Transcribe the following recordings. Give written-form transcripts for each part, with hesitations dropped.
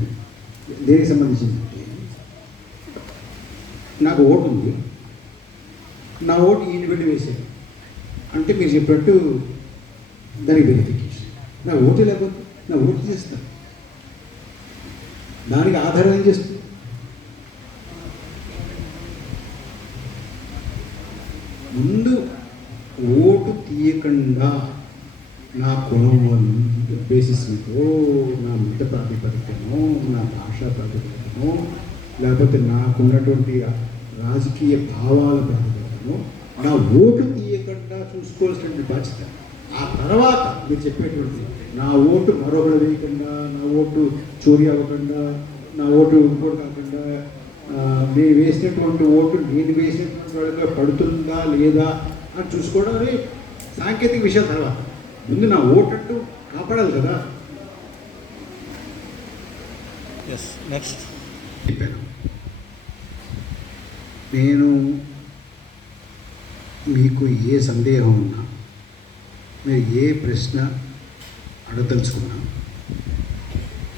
చెప్తున్నాను. దేనికి సంబంధించిందంటే, నాకు ఓటు ఉంది, నా ఓటు ఈయన వెళ్ళి వేసారు అంటే మీరు చెప్పినట్టు దానికి వెరిఫికేషన్. నా ఓటు లేకపోతే నా ఓటు చేస్తాను, దానికి ఆధారం ఏం చేస్తుంది? ముందు ఓటు తీయకుండా నా కులం బేసిస్ మీదో, నా మత ప్రాతిపదికనో, నా భాషా ప్రాతిపదికనో, లేకపోతే నాకున్నటువంటి రాజకీయ భావాల ప్రాతిపదికనో నా ఓటు తీయకుండా చూసుకోవాల్సిన బాధ్యత. ఆ తర్వాత మీరు చెప్పేటువంటి నా ఓటు మరొకరు వేయకుండా, నా ఓటు చోరీ అవ్వకుండా, నా ఓటు ఇంకోటి కాకుండా, నేను వేసినటువంటి ఓటు నేను వేసినటువంటి వాళ్ళగా పడుతుందా లేదా అని చూసుకోవడం అది సాంకేతిక విషయం. తర్వాత ముందు నా ఓటు అంటూ కాపాడాలి కదా. నెక్స్ట్ చెప్పాను నేను, మీకు ఏ సందేహం ఉన్నా, మీరు ఏ ప్రశ్న అడగదలుచుకున్నా,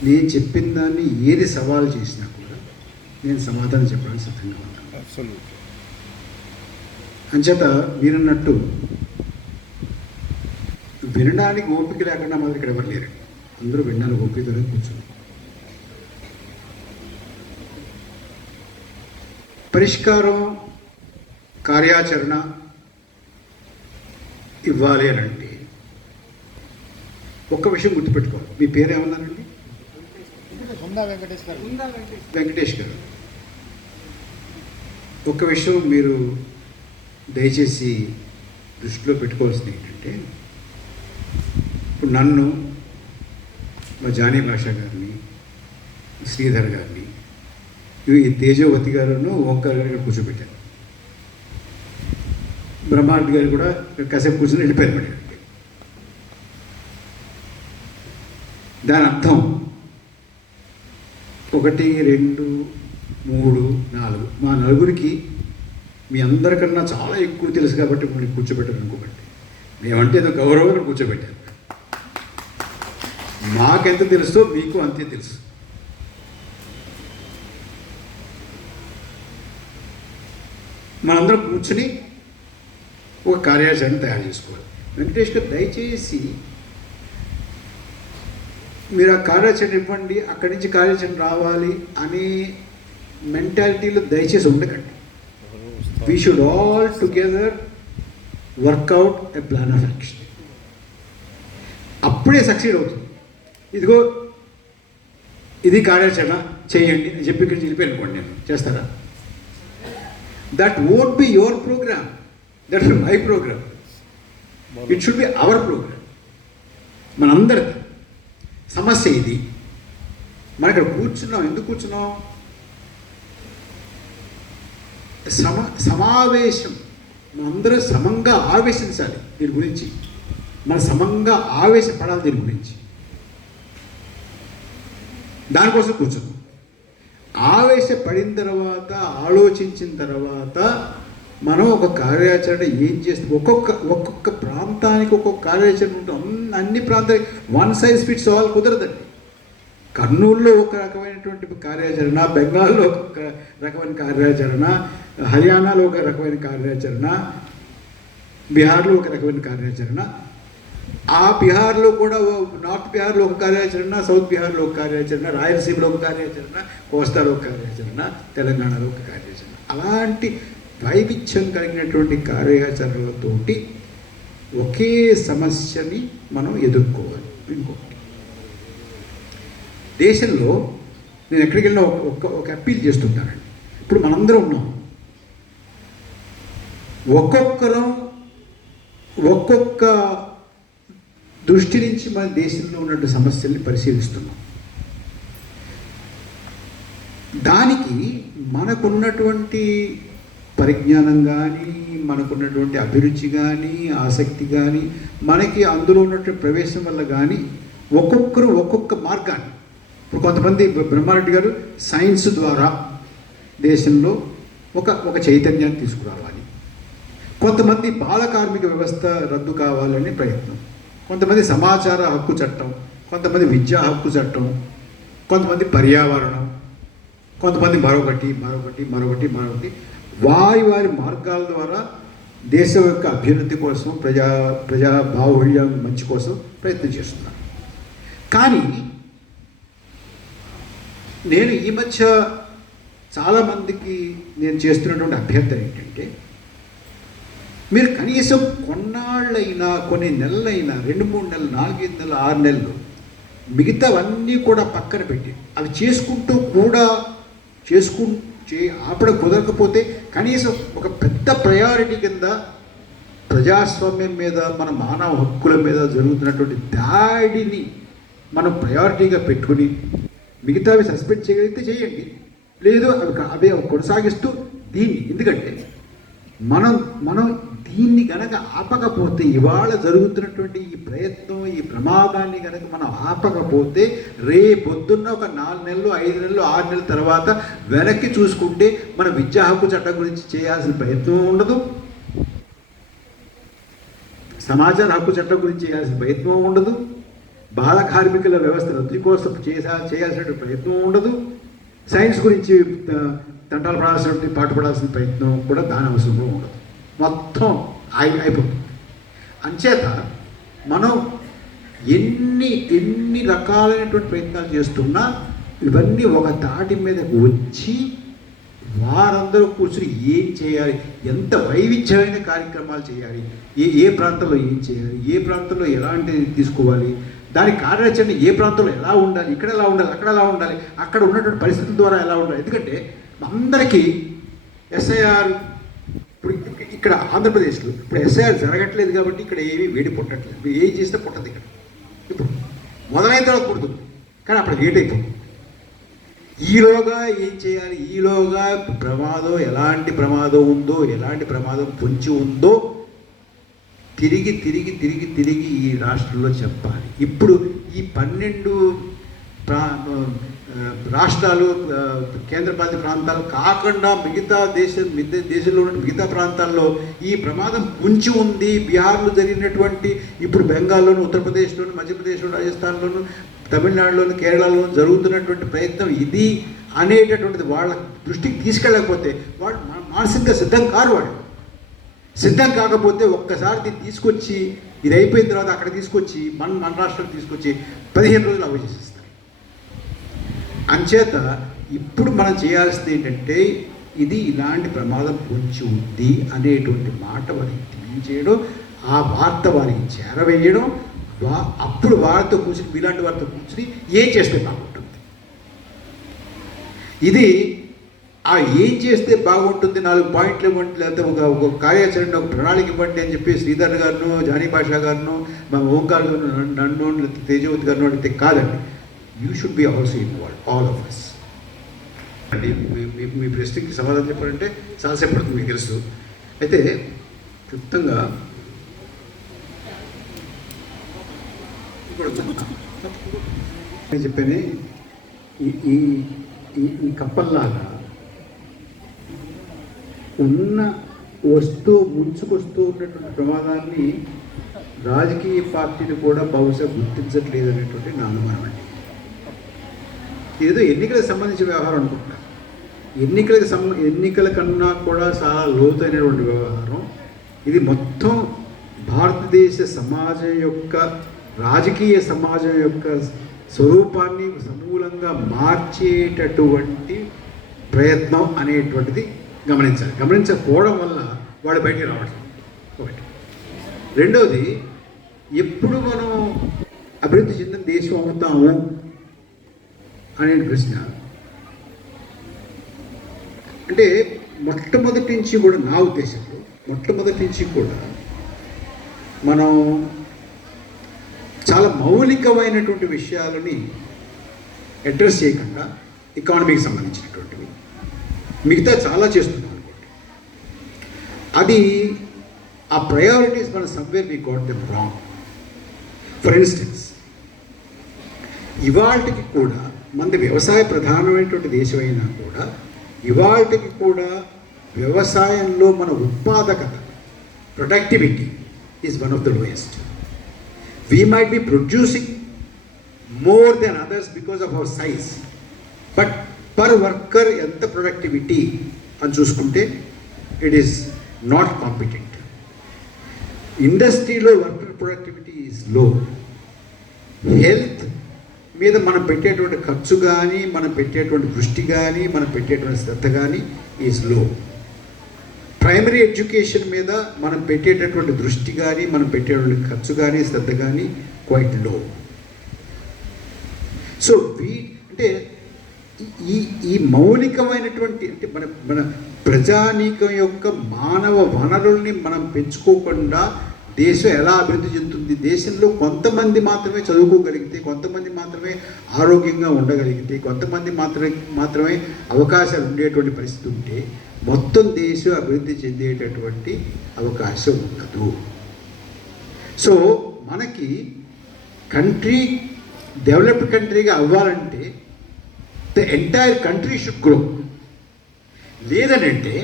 నేను చెప్పిన దాన్ని ఏది సవాల్ చేసినా కూడా నేను సమాధానం చెప్పడానికి సిద్ధంగా ఉంటాను. అంచేత మీరన్నట్టు వినడానికి ఓపిక లేకుండా మాది ఇక్కడ ఎవరు లేరు. అందరూ వినడానికి ఓపికతోనే కూర్చున్నారు. పరిష్కారం కార్యాచరణ ఇవ్వాలి అని అంటే ఒక్క విషయం గుర్తుపెట్టుకోవాలి. మీ పేరు ఏమన్నారండి? వెంకటేష్ గారు. ఒక విషయం మీరు దయచేసి దృష్టిలో పెట్టుకోవాల్సింది ఏంటంటే, ఇప్పుడు నన్ను, మా జానీ భాష గారిని, శ్రీధర్ గారిని, ఈ తేజవతి గారును ఓంకార్ గారు ఇక్కడ కూర్చోబెట్టారు. బ్రహ్మారెడ్డి గారు కూడా కాసేపు కూర్చొని వెళ్ళిపోయారు మరి. దాని అర్థం 1, 2, 3, 4 మా నలుగురికి మీ అందరికన్నా చాలా ఎక్కువ తెలుసు కాబట్టి మిమ్మల్ని కూర్చోబెట్టారు అనుకోకండి. మేమంటే ఏదో గౌరవంగా కూర్చోబెట్టారు. మాకెంత తెలుసో మీకు అంతే తెలుసు. మనందరం కూర్చుని ఒక కార్యాచరణ తయారు చేసుకోవాలి. వెంకటేష్ గారు దయచేసి మీరు ఆ కార్యాచరణ ఇవ్వండి, అక్కడి నుంచి కార్యాచరణ రావాలి అనే మెంటాలిటీలో దయచేసి ఉండకండి. We should all together work out a plan of action. అప్పుడే సక్సీడ్ అవుతుంది. ఇదిగో ఇది కార్యాచరణ చేయండి అని చెప్పి ఇక్కడ వెళ్ళిపోయానుకోండి, నేను చేస్తారా? That won't be your program. That is my program. It should be our program. మనందరిది సమస్య ఇది. మనం ఇక్కడ కూర్చున్నాం, ఎందుకు కూర్చున్నాం? సమావేశం. మనందరం సమంగా ఆవేశించాలి దీని గురించి. మనం సమంగా ఆవేశపడాలి దీని గురించి. దానికోసం కూర్చున్నాం. ఆవేశపడిన తర్వాత, ఆలోచించిన తర్వాత మనం ఒక కార్యాచరణ ఏం చేస్తాం. ఒక్కొక్క ప్రాంతానికి ఒక్కొక్క కార్యాచరణ ఉంటుంది. అన్ని ప్రాంతానికి వన్ సైజ్ ఫిట్స్ ఆల్ కుదరదండి. కర్నూలులో ఒక రకమైనటువంటి కార్యాచరణ, బెంగాల్లో ఒక రకమైన కార్యాచరణ, హర్యానాలో ఒక రకమైన కార్యాచరణ, బీహార్లో ఒక రకమైన కార్యాచరణ, ఆ బీహార్లో కూడా నార్త్ బీహార్లో ఒక కార్యాచరణ, సౌత్ బీహార్లో ఒక కార్యాచరణ, రాయలసీమలో ఒక కార్యాచరణ, కోస్తాలో ఒక కార్యాచరణ, తెలంగాణలో ఒక కార్యాచరణ. అలాంటి వైవిధ్యం కలిగినటువంటి కార్యాచరణలతోటి ఒకే సమస్యని మనం ఎదుర్కోవాలి. ఇంకొకటి, దేశంలో నేను ఎక్కడికి వెళ్ళినా ఒక అప్పీల్ చేస్తుంటానండి. ఇప్పుడు మనందరం ఉన్నాం, ఒక్కొక్కరం ఒక్కొక్క దృష్టి నుంచి మన దేశంలో ఉన్నటువంటి సమస్యల్ని పరిశీలిస్తున్నాం. దానికి మనకున్నటువంటి పరిజ్ఞానం కానీ, మనకున్నటువంటి అభిరుచి కానీ, ఆసక్తి కానీ, మనకి అందులో ఉన్నటువంటి ప్రవేశం వల్ల కానీ ఒక్కొక్కరు ఒక్కొక్క మార్గాన్ని, ఇప్పుడు కొంతమంది బ్రహ్మారెడ్డి గారు సైన్స్ ద్వారా దేశంలో ఒక చైతన్యాన్ని తీసుకురావాలి, కొంతమంది బాల కార్మిక వ్యవస్థ రద్దు కావాలని ప్రయత్నం, కొంతమంది సమాచార హక్కు చట్టం, కొంతమంది విద్యా హక్కు చట్టం, కొంతమంది పర్యావరణం, కొంతమంది మరొకటి వారి వారి మార్గాల ద్వారా దేశం యొక్క అభ్యున్నతి కోసం, ప్రజా బాహుళ్యం మంచి కోసం ప్రయత్నం చేస్తున్నారు. కానీ నేను ఈ మధ్య చాలామందికి నేను చేస్తున్నటువంటి అభ్యర్థన ఏంటంటే, మీరు కనీసం కొన్నాళ్ళైనా, కొన్ని నెలలైనా, 2-3 నెలలు, 4-5 నెలలు, 6 నెలలు మిగతావన్నీ కూడా పక్కన పెట్టి అవి చేసుకుంటూ కూడా ఆపడం కుదరకపోతే కనీసం ఒక పెద్ద ప్రయారిటీ కింద ప్రజాస్వామ్యం మీద, మన మానవ హక్కుల మీద జరుగుతున్నటువంటి దాడిని మనం ప్రయారిటీగా పెట్టుకుని మిగతావి సస్పెండ్ చేయగలిగితే చేయండి. లేదు అవి కొనసాగిస్తూ దీన్ని, ఎందుకంటే మనం దీన్ని గనక ఆపకపోతే, ఇవాళ జరుగుతున్నటువంటి ఈ ప్రయత్నం, ఈ ప్రమాదాన్ని గనక మనం ఆపకపోతే, రేపొద్దున్న ఒక 4 నెలలు, 5 నెలలు, 6 నెలల తర్వాత వెనక్కి చూసుకుంటే మన విద్యా హక్కు చట్టం గురించి చేయాల్సిన ప్రయత్నం ఉండదు, సమాచార హక్కు చట్టం గురించి చేయాల్సిన ప్రయత్నం ఉండదు, బాల కార్మికుల వ్యవస్థ రద్దు కోసం చేయాల్సిన ప్రయత్నం ఉండదు, సైన్స్ గురించి తంటాలు పాటుపడాల్సిన ప్రయత్నం కూడా దాని అవసరం కూడా ఉండదు. మొత్తం అయిపోతుంది. అంచేత మనం ఎన్ని రకాలైనటువంటి ప్రయత్నాలు చేస్తున్నా ఇవన్నీ ఒక తాటి మీదకు వచ్చి వారందరూ కూర్చుని ఏం చేయాలి, ఎంత వైవిధ్యమైన కార్యక్రమాలు చేయాలి, ఏ ప్రాంతంలో ఏం చేయాలి, ఏ ప్రాంతంలో ఎలాంటిది తీసుకోవాలి, దాని కార్యాచరణ ఏ ప్రాంతంలో ఎలా ఉండాలి, ఇక్కడ ఎలా ఉండాలి, అక్కడ ఎలా ఉండాలి, అక్కడ ఉన్నటువంటి పరిస్థితుల ద్వారా ఎలా ఉండాలి. ఎందుకంటే అందరికీ ఎస్ఐఆర్ ఇప్పుడు ఇక్కడ ఆంధ్రప్రదేశ్లో ఇప్పుడు ఎస్ఐఆర్ జరగట్లేదు కాబట్టి ఇక్కడ ఏమీ వేడి పుట్టట్లేదు. ఇప్పుడు ఏం చేస్తే పుట్టదు. ఇక్కడ ఇప్పుడు మొదలైన తర్వాత పుడుతుంది, కానీ అప్పుడు లేట్ అయిపోతుంది. ఈలోగా ఏం చేయాలి, ఈలోగా ప్రమాదం, ఎలాంటి ప్రమాదం ఉందో, ఎలాంటి ప్రమాదం పొంచి ఉందో తిరిగి ఈ రాష్ట్రంలో చెప్పాలి. ఇప్పుడు ఈ 12 రాష్ట్రాలు, కేంద్రపాలిత ప్రాంతాలు కాకుండా దేశంలో ఉన్న మిగతా ప్రాంతాల్లో ఈ ప్రమాదం పొంచి ఉంది. బీహార్లో జరిగినటువంటి, ఇప్పుడు బెంగాల్లోను, ఉత్తరప్రదేశ్లోను, మధ్యప్రదేశ్లో, రాజస్థాన్లోను, తమిళనాడులోను, కేరళలోను జరుగుతున్నటువంటి ప్రయత్నం ఇది అనేటటువంటిది వాళ్ళ దృష్టికి తీసుకెళ్ళకపోతే వాడు మానసికంగా సిద్ధం కారు. వాడు సిద్ధం కాకపోతే ఒక్కసారి దీన్ని తీసుకొచ్చి ఇది అయిపోయిన తర్వాత అక్కడ తీసుకొచ్చి మన రాష్ట్రానికి తీసుకొచ్చి 15 రోజులు అవి చేసేస్తారు. అంచేత ఇప్పుడు మనం చేయాల్సింది ఏంటంటే, ఇది ఇలాంటి ప్రమాదం పొంచి ఉంది అనేటువంటి మాట వారికి తెలియజేయడం, ఆ వార్త వారికి చేరవేయడం, అప్పుడు వారితో కూర్చుని, ఇలాంటి వారితో కూర్చుని ఏం చేస్తే బాగుంటుంది, ఇది ఏం చేస్తే బాగుంటుంది, 4 పాయింట్లు ఇవ్వండి, లేకపోతే ఒక కార్యాచరణ, ఒక ప్రణాళిక ఇవ్వండి అని చెప్పి శ్రీధర్ గారును, జానీ భాషా గారును, మా ఓంకార్ గారు, నన్ను, లేకపోతే తేజవతి గారిను అడిగితే కాదండి. You should be also involve, all of us. అండి మీ ప్రశ్నకి సమాధానం చెప్పాలంటే చాలాసేపు పడుతుంది, మీకు తెలుసు. అయితే క్లుప్తంగా నేను చెప్పాను, ఈ కప్పల్లాగా ముంచుకొస్తూ ఉన్నటువంటి ప్రమాదాన్ని రాజకీయ పార్టీలు కూడా బహుశా గుర్తించట్లేదు అనేటువంటి నా అనుమానం అండి. ఏదో ఎన్నికలకు సంబంధించిన వ్యవహారం అనుకుంటున్నారు. ఎన్నికల కన్నా కూడా చాలా లోతైనటువంటి వ్యవహారం ఇది. మొత్తం భారతదేశ సమాజం యొక్క, రాజకీయ సమాజం యొక్క స్వరూపాన్ని సమూలంగా మార్చేటటువంటి ప్రయత్నం అనేటువంటిది గమనించకపోవడం వల్ల వాడు బయటికి రావడం ఒకటి. రెండవది, ఎప్పుడు మనం అభివృద్ధి చెందిన దేశం అవుతాము అనే ప్రశ్న అంటే మొట్టమొదటి నుంచి కూడా, నా ఉద్దేశంలో మొట్టమొదటి నుంచి కూడా మనం చాలా మౌలికమైనటువంటి విషయాలని అడ్రస్ చేయకుండా ఎకానమీకి సంబంధించినటువంటివి మిగతా చాలా చేస్తున్నాం అనుకోండి, అది ఆ ప్రయారిటీస్ మన somewhere we got them wrong. For instance, ఇవాళకి కూడా మనది వ్యవసాయ ప్రధానమైనటువంటి దేశం అయినా కూడా ఇవాళకి కూడా వ్యవసాయంలో మన ఉత్పాదకత, productivity is one of the lowest. We might be producing more than others because of our size. But per worker ఎంత ప్రొడక్టివిటీ అని చూసుకుంటే ఇట్ ఈస్ నాట్ కాంపిటెంట్. ఇండస్ట్రీలో worker productivity is low. Health మీద మనం పెట్టేటువంటి ఖర్చు కానీ, మనం పెట్టేటువంటి దృష్టి కానీ, మనం పెట్టేటువంటి శ్రద్ధ కానీ ఈజ్ లో. ప్రైమరీ ఎడ్యుకేషన్ మీద మనం పెట్టేటటువంటి దృష్టి కానీ, మనం పెట్టేటువంటి ఖర్చు కానీ, శ్రద్ధ కానీ క్వైట్ లో. సో అంటే ఈ ఈ మౌలికమైనటువంటి అంటే మన మన ప్రజానీకం యొక్క మానవ వనరుల్ని మనం పెంచుకోకుండా దేశం ఎలా అభివృద్ధి చెందుతుంది? దేశంలో కొంతమంది మాత్రమే చదువుకోగలిగితే, కొంతమంది మాత్రమే ఆరోగ్యంగా ఉండగలిగితే, కొంతమంది మాత్రమే అవకాశాలు ఉండేటువంటి పరిస్థితి ఉంటే మొత్తం దేశం అభివృద్ధి చెందేటటువంటి అవకాశం ఉండదు. సో మనకి కంట్రీ డెవలప్డ్ కంట్రీగా అవ్వాలంటే the entire country should grow. లేదనంటే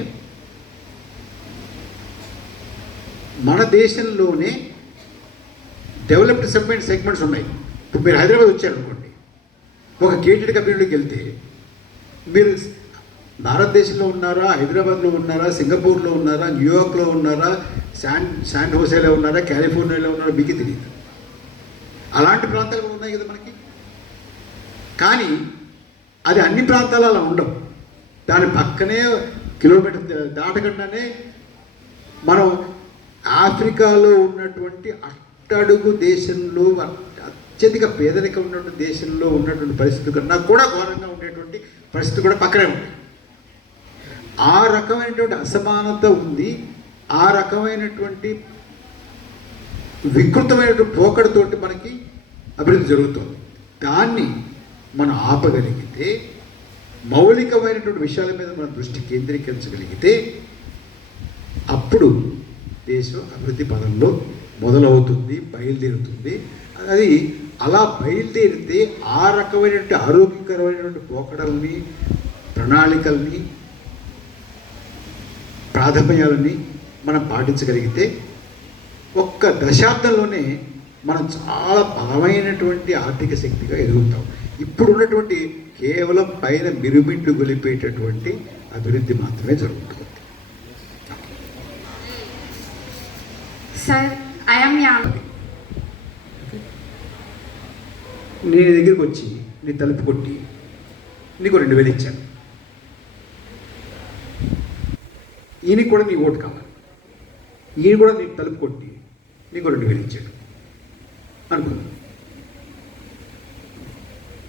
మన దేశంలోనే డెవలప్డ్ సెగ్మెంట్స్ ఉన్నాయి. ఇప్పుడు మీరు హైదరాబాద్ వచ్చారనుకోండి, ఒక గేటెడ్ కమ్యూనిటీకి వెళ్తే మీరు భారతదేశంలో ఉన్నారా, హైదరాబాద్లో ఉన్నారా, సింగపూర్లో ఉన్నారా, న్యూయార్క్లో ఉన్నారా, శాన్ హోసేలో ఉన్నారా, కాలిఫోర్నియాలో ఉన్నారా మీకు తెలియదు. అలాంటి ప్రాంతాలు కూడా ఉన్నాయి కదా మనకి. కానీ అది అన్ని ప్రాంతాలు అలా ఉండవు. దాని పక్కనే కిలోమీటర్ దాటకుండానే మనం ఆఫ్రికాలో ఉన్నటువంటి అట్టడుగు దేశంలో, అత్యధిక పేదరికం ఉన్నటువంటి దేశంలో ఉన్నటువంటి పరిస్థితి కన్నా కూడా ఘోరంగా ఉండేటువంటి పరిస్థితి కూడా పక్కనే ఉంది. ఆ రకమైనటువంటి అసమానత ఉంది. ఆ రకమైనటువంటి వికృతమైనటువంటి పోకడతోటి మనకి అభివృద్ధి జరుగుతుంది. దాన్ని మనం ఆపగలిగితే, మౌలికమైనటువంటి విషయాల మీద మనం దృష్టి కేంద్రీకరించగలిగితే అప్పుడు దేశం అభివృద్ధి పదంలో మొదలవుతుంది, బయలుదేరుతుంది. అది అలా బయలుదేరితే ఆ రకమైనటువంటి ఆరోగ్యకరమైనటువంటి పోకడల్ని, ప్రణాళికల్ని, ప్రాధాన్యాలని మనం పాటించగలిగితే ఒక్క దశాబ్దంలోనే మనం చాలా బలమైనటువంటి ఆర్థిక శక్తిగా ఎదుగుతాం. ఇప్పుడు ఉన్నటువంటి కేవలం పైన మిరుమిట్లు గొలిపేటటువంటి అభివృద్ధి మాత్రమే జరుగుతుంది. సార్, నేను దగ్గరికి వచ్చి నీ తలుపు కొట్టి నీకు 2000 ఇచ్చాను. ఈయనకి కూడా నీ ఓటు కావాలి. ఈయన కూడా నీ తలుపు కొట్టి నీకు 2000 ఇచ్చాడు అనుకుందాం.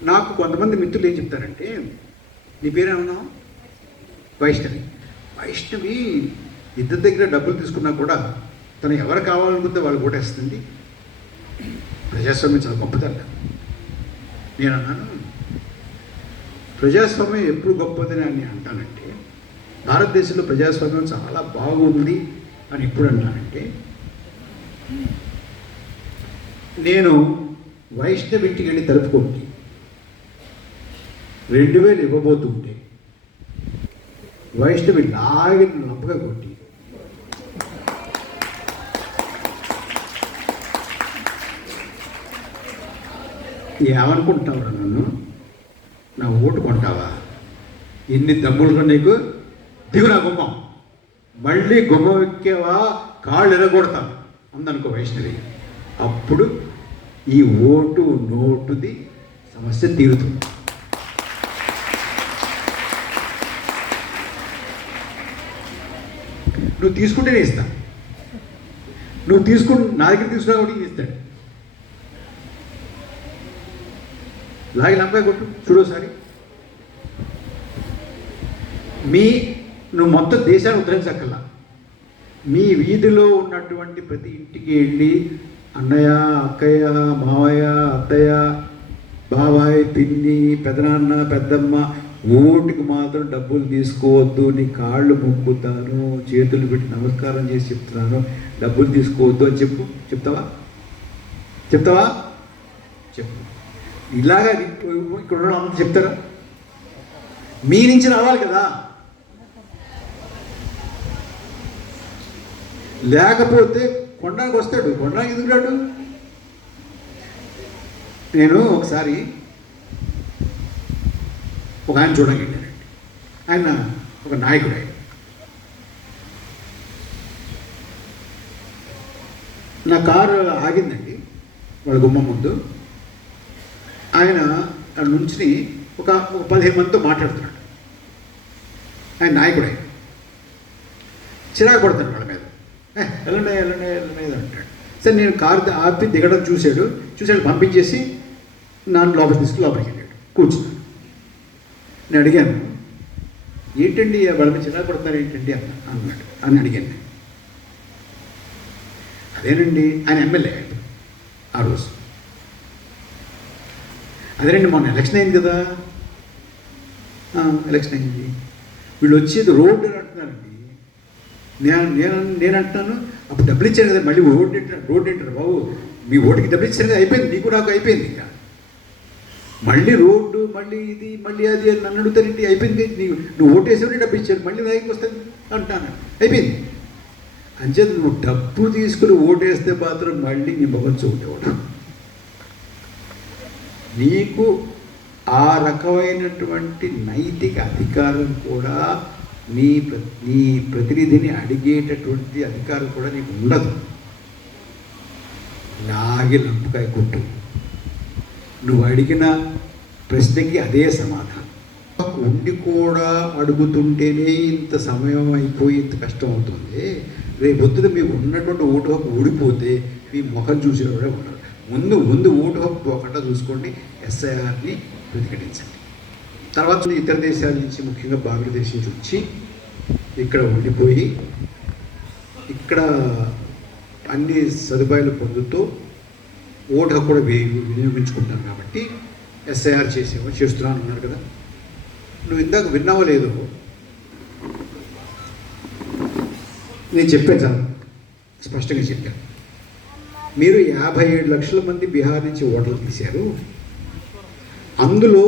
నాకు కొంతమంది మిత్రులు ఏం చెప్తారంటే, నీ పేరేమన్నా వైష్ణవి. వైష్ణవి ఇద్దరి దగ్గర డబ్బులు తీసుకున్నా కూడా తను ఎవరు కావాలనుకుంటే వాళ్ళు ఓటేస్తుంది. ప్రజాస్వామ్యం చాలా గొప్పదన్న. నేను అన్నాను, ప్రజాస్వామ్యం ఎప్పుడు గొప్పదని అని అంటానంటే, భారతదేశంలో ప్రజాస్వామ్యం చాలా బాగుంది అని ఎప్పుడు అన్నానంటే, నేను వైష్ణవింటికి వెళ్ళి తలుపు కొట్టి 2000 ఇవ్వబోతుంటే వైష్ణవి లాగి లంపగా కొట్టి ఏమనుకుంటావురా, నన్ను నా ఓటు కొంటావా? ఎన్ని దమ్ములుగా నీకు? దిగు నా గుమ్మం. మళ్ళీ గుమ్మం ఎక్కేవా కాళ్ళు ఎరగొడతాను అందనుకో వైష్ణవి. అప్పుడు ఈ ఓటు నోటుది సమస్య తీరుతుంది. నువ్వు తీసుకుంటేనే ఇస్తా. నువ్వు నా దగ్గర తీసుకున్నా కూడా ఇస్తాడు. లాగి లంపాయి కొట్టు చూడోసారి. నువ్వు మొత్తం దేశాన్ని ఉద్ధరించక్కల్లా. మీ వీధిలో ఉన్నటువంటి ప్రతి ఇంటికి వెళ్ళి అన్నయ్య, అక్కయ్య, మావయ్య, అత్తయ్య, బాబాయ్, పిన్ని, పెదనాన్న, పెద్దమ్మ, ఓటుకి మాత్రం డబ్బులు తీసుకోవద్దు, నీ కాళ్ళు మొక్కుతాను, చేతులు పెట్టి నమస్కారం చేసి చెప్తున్నాను, డబ్బులు తీసుకోవద్దు అని చెప్తావా? చెప్పు. ఇలాగా ఇక్కడ ఉన్న అంత చెప్తారా? మీ నుంచి రావాలి కదా. లేకపోతే కొండానికి వస్తాడు. కొండానికి ఎందుకు రాడు? నేను ఒకసారి ఒక ఆయన చూడడానికి వెళ్ళానండి. ఆయన ఒక నాయకుడు. ఆయన నా కారు ఆగిందండి వాళ్ళ గుమ్మం ముందు. ఆయన నుంచి ఒక 15 మందితో మాట్లాడుతున్నాడు. ఆయన నాయకుడు. ఆయన చిరాకు పడుతున్నాడు వాళ్ళ మీద. వెళ్ళండి వెళ్ళండి వెళ్ళండి అంటాడు. సరే నేను కారు ఆపి దిగడం చూశాడు పంపించేసి నన్ను లోపలికి వెళ్ళాడు. కూర్చున్నాడు. నేను అడిగాను, ఏంటండి వాళ్ళ మీద చిరాకు పడుతున్నారు ఏంటండి అన్నాడు. అని అడిగాను నేను. అదేనండి ఆయన ఎమ్మెల్యే ఆ రోజు. అదేనండి మొన్న ఎలక్షన్ అయింది కదా. ఎలక్షన్ అయింది. వీళ్ళు వచ్చేది రోడ్డు అని అంటున్నారండి. నేను అంటున్నాను, అప్పుడు డబ్బులు ఇచ్చాను కదా, మళ్ళీ రోడ్డు ఏంటారు బాబు, మీ ఓటుకి డబ్బులు ఇచ్చారు కదా, అయిపోయింది, నీకు నాకు అయిపోయింది. ఇంకా మళ్ళీ రోడ్డు, మళ్ళీ ఇది, మళ్ళీ అది అని నన్ను అడుగుతారేంటి, అయిపోయింది, నువ్వు ఓటేసేవాడి డబ్బు ఇచ్చారు, మళ్ళీ నాయకు వస్తుంది అంటాను, అయిపోయింది. అంచేది నువ్వు డబ్బు తీసుకుని ఓటేస్తే మాత్రం మళ్ళీ నీ మొహం చూడేవాడు. నీకు ఆ రకమైనటువంటి నైతిక అధికారం కూడా నీ ప్రతినిధిని అడిగేటటువంటి అధికారం కూడా నీకు ఉండదు. లాగి లంపుకాయ కొట్టు. నువ్వు అడిగిన ప్రశ్నకి అదే సమాధానం. ఉండి కూడా అడుగుతుంటేనే ఇంత సమయం అయిపోయి ఇంత కష్టం అవుతుంది. రేపొద్దున మీకు ఉన్నటువంటి ఓటు హక్కు ఊడిపోతే మీ ముఖం చూసేవాడే ఉన్నారు. ముందు ఓటు హక్కు పోకుండా చూసుకోండి. ఎస్ఐఆర్ని ప్రతిఘటించండి. తర్వాత ఇతర దేశాల నుంచి, ముఖ్యంగా బంగ్లాదేశ్ నుంచి వచ్చి ఇక్కడ ఉండిపోయి ఇక్కడ అన్ని సదుపాయాలు పొందుతూ ఓటు హక్కు కూడా వినియోగించుకుంటారు కాబట్టి ఎస్ఐఆర్ చేస్తున్నాను అన్నారు కదా. నువ్వు ఇందాక విన్నావో లేదో, నేను చెప్పాను, చాలా స్పష్టంగా చెప్పాను. మీరు 57 లక్షల మంది బీహార్ నుంచి ఓటర్లు తీశారు. అందులో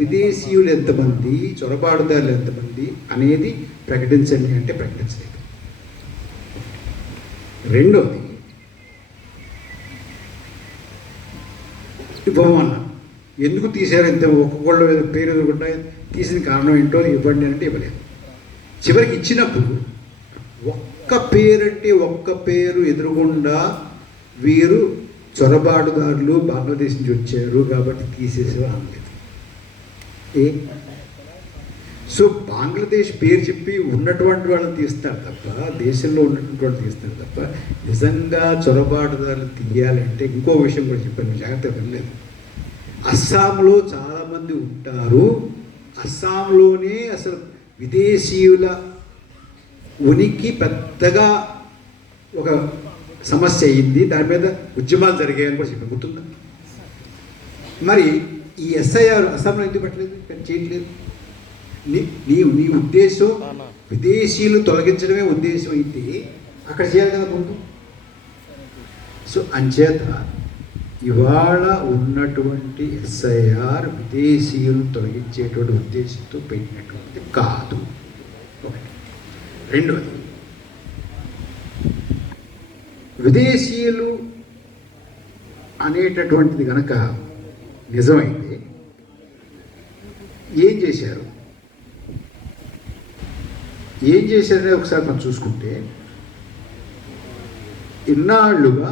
విదేశీయులు ఎంతమంది, చొరబాటుదారులు ఎంతమంది అనేది ప్రకటించండి అంటే ప్రకటించలేదు. రెండోది, ఇవ్వమన్నా ఎందుకు తీశారు, ఎంత ఒక్కొక్కళ్ళు పేరు ఎదుర్కొంటా, తీసిన కారణం ఏంటో ఇవ్వండి అంటే ఇవ్వలేదు. చివరికి ఇచ్చినప్పుడు ఒక్క పేరు ఎదురుగుండా వీరు చొరబాటుదారులు బంగ్లాదేశ్ నుంచి వచ్చారు కాబట్టి తీసేసేవారు అనలేదు. సో బంగ్లాదేశ్ పేరు చెప్పి ఉన్నటువంటి వాళ్ళని తీస్తారు తప్ప, దేశంలో ఉన్నటువంటి వాళ్ళు తీస్తారు తప్ప, నిజంగా చొరబాటుదారులు తీయాలంటే ఇంకో విషయం కూడా చెప్పాను, జాగ్రత్తగా వినలేదు. అస్సాంలో చాలామంది ఉంటారు. అస్సాంలోనే అసలు విదేశీయుల ఉనికి పెద్దగా ఒక సమస్య అయింది. దాని మీద ఉద్యమాలు జరిగాయని కూడా చెప్పి గుర్తుందా? మరి ఈ ఎస్ఐఆర్ అస్సాంలో ఎందుకు పెట్టలేదు, చేయట్లేదు? నీ ఉద్దేశం విదేశీయులు తొలగించడమే ఉద్దేశం అయితే అక్కడ చేయాలి కదా ముందు. సో అంచేత ఇవాళ ఉన్నటువంటి ఎస్ఐఆర్ విదేశీయులు తొలగించేటువంటి ఉద్దేశంతో పెట్టినటువంటి కాదు. ఒకటి. రెండవది, విదేశీయులు అనేటటువంటిది కనుక నిజమైతే ఏం చేశారనే ఒకసారి మనం చూసుకుంటే, ఇన్నాళ్ళుగా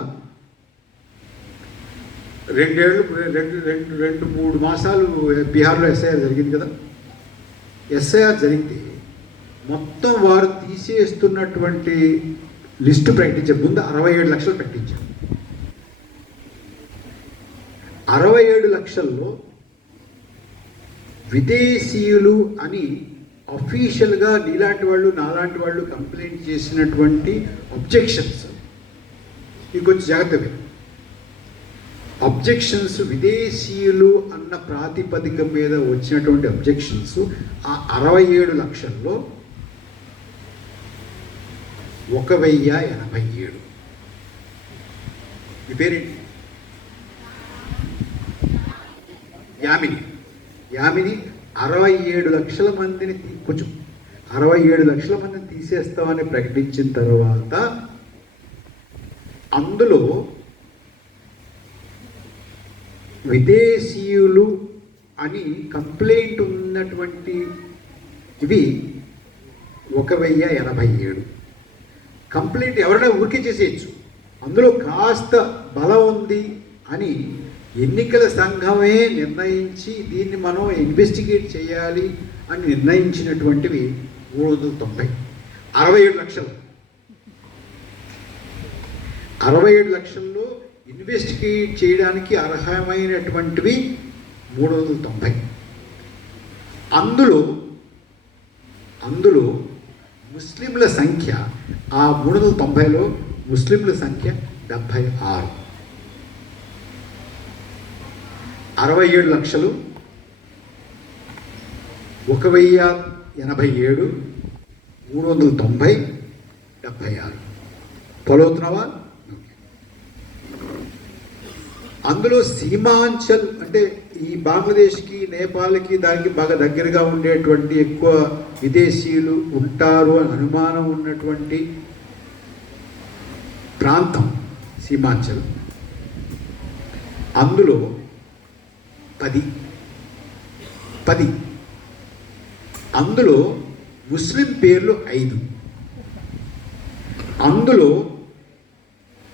2-3 మాసాలు బీహార్లో ఎస్ఐఆర్ జరిగింది కదా. ఎస్ఐఆర్ జరిగితే మొత్తం వారు తీసేస్తున్నటువంటి లిస్టు ప్రకటించారు. ముందు 67 లక్షలు ప్రకటించారు. 67 లక్షల్లో విదేశీయులు అని అఫీషియల్గా నీలాంటి వాళ్ళు నాలాంటి వాళ్ళు కంప్లైంట్ చేసినటువంటి అబ్జెక్షన్స్, ఇది కొంచెం జాగ్రత్తగా, అబ్జెక్షన్స్ విదేశీయులు అన్న ప్రాతిపదిక మీద వచ్చినటువంటి అబ్జెక్షన్స్ ఆ 67 లక్షల్లో 1087. మీ పేరేంటి? యామిని 67 లక్షల మందిని 67 లక్షల మందిని తీసేస్తామని ప్రకటించిన తర్వాత అందులో విదేశీయులు అని కంప్లైంట్ ఉన్నటువంటి ఇవి 1087. కంప్లైంట్ ఎవరైనా ఊరికే చేసేయచ్చు. అందులో కాస్త బలం ఉంది అని ఎన్నికల సంఘమే నిర్ణయించి దీన్ని మనం ఇన్వెస్టిగేట్ చేయాలి అని నిర్ణయించినటువంటివి 390. 67 లక్షలు. 67 లక్షల్లో ఇన్వెస్టిగేట్ చేయడానికి అర్హమైనటువంటివి 390. అందులో ముస్లింల సంఖ్య, ఆ 390లో ముస్లింల సంఖ్య 76. 67 లక్షలు, 1087, 390, 76. ఫాలో అవుతున్నావా? అందులో సీమాంచల్ అంటే ఈ బంగ్లాదేశ్కి, నేపాల్కి దానికి బాగా దగ్గరగా ఉండేటువంటి ఎక్కువ విదేశీయులు ఉంటారు అని అనుమానం ఉన్నటువంటి ప్రాంతం సీమాంచల్. అందులో 10. అందులో ముస్లిం పేర్లు 5. అందులో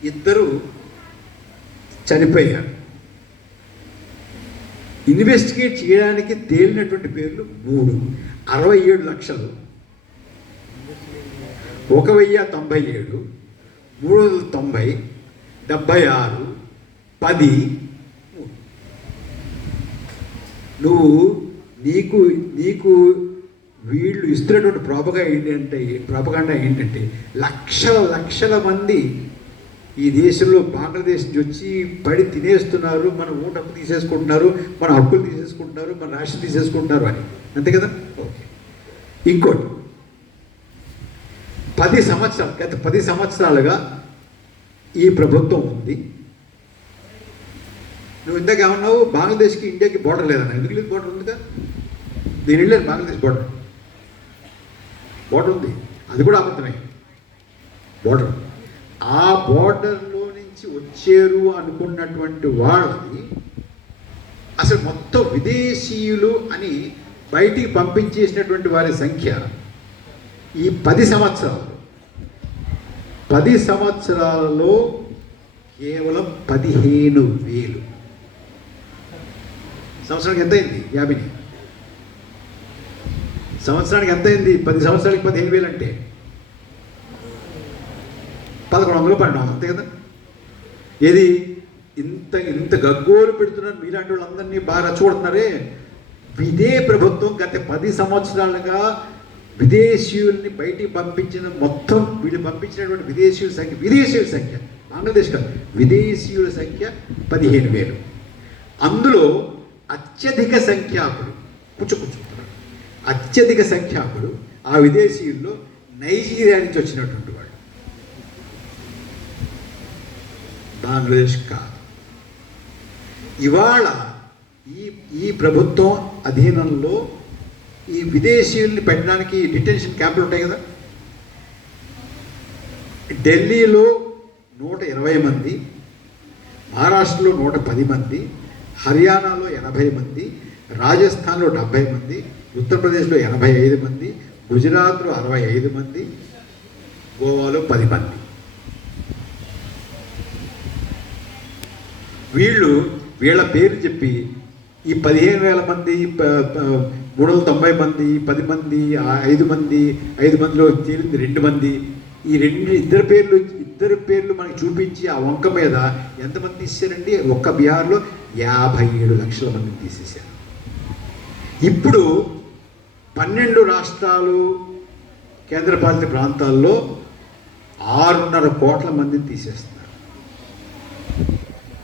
2 చనిపోయారు. ఇన్వెస్టిగేట్ చేయడానికి తేలినటువంటి పేర్లు 3. 67 లక్షలు, 1097, 390, 76, 10. నీకు వీళ్ళు ఇస్తున్నటువంటి ప్రాపగాండా ఏంటంటే లక్షల మంది ఈ దేశంలో బంగ్లాదేశ్ నుంచి వచ్చి పడి తినేస్తున్నారు, మన ఓటు తీసేసుకుంటున్నారు, మన హక్కులు తీసేసుకుంటున్నారు, మన రాష్ట్రం తీసేసుకుంటున్నారు అని. అంతే కదా? ఓకే. ఇంకోటి, 10 సంవత్సరాలు, గత 10 సంవత్సరాలుగా ఈ ప్రభుత్వం ఉంది. నువ్వు ఇందాక ఏమన్నావు, బంగ్లాదేశ్కి ఇండియాకి బోర్డర్ లేదన్నా. ఎందుకు లేదు? బోర్డర్ ఉందిగా. నేను వెళ్ళాను బంగ్లాదేశ్ బోర్డర్ ఉంది. అది కూడా అబద్ధమే. బోర్డర్, ఆ బోర్డర్లో నుంచి వచ్చారు అనుకున్నటువంటి వాళ్ళని అసలు మొత్తం విదేశీయులు అని బయటికి పంపించేసినటువంటి వారి సంఖ్య ఈ 10 సంవత్సరాలలో కేవలం 15,000. సంవత్సరానికి ఎంత అయింది? 50. సంవత్సరానికి ఎంత అయింది? 10 సంవత్సరాలకి 15,000 అంటే 1100, 1200. అంతే కదా? ఏది ఇంత గగ్గోలు పెడుతున్నారు మీలాంటి వాళ్ళందరినీ బాగా రచ్చగొడుతున్నారే. ఇదే ప్రభుత్వం గత 10 సంవత్సరాలుగా విదేశీయుల్ని బయటికి పంపించిన మొత్తం వీళ్ళు పంపించినటువంటి విదేశీయుల సంఖ్య బంగ్లాదేశ్ కాదు, విదేశీయుల సంఖ్య 15,000. అందులో అత్యధిక సంఖ్యాకుడు అత్యధిక సంఖ్యాకుడు ఆ విదేశీయుల్లో నైజీరియా నుంచి వచ్చినటువంటి వాడు. బంగ్లాదేశ్ కాదు. ఇవాళ ఈ ప్రభుత్వం అధీనంలో ఈ విదేశీయుల్ని పెట్టడానికి డిటెన్షన్ క్యాంపులు ఉంటాయి కదా. ఢిల్లీలో 120 మంది, మహారాష్ట్రలో 110 మంది, హర్యానాలో 80 మంది, రాజస్థాన్లో 70 మంది, ఉత్తరప్రదేశ్లో 85 మంది, గుజరాత్లో 65 మంది, గోవాలో 10 మంది. వీళ్ళ పేరు చెప్పి ఈ 15,000 మంది, 390 మంది, 10 మంది, 5 మంది, 5 మందిలో తేలింది 2 మంది, ఈ ఇద్దరు పేర్లు మనకి చూపించి ఆ వంక మీద ఎంతమంది తీసేశారండి? ఒక్క బీహార్లో 57 లక్షల మందిని తీసేశారు. ఇప్పుడు 12 రాష్ట్రాలు, కేంద్రపాలిత ప్రాంతాల్లో 6.5 కోట్ల మందిని తీసేస్తున్నారు.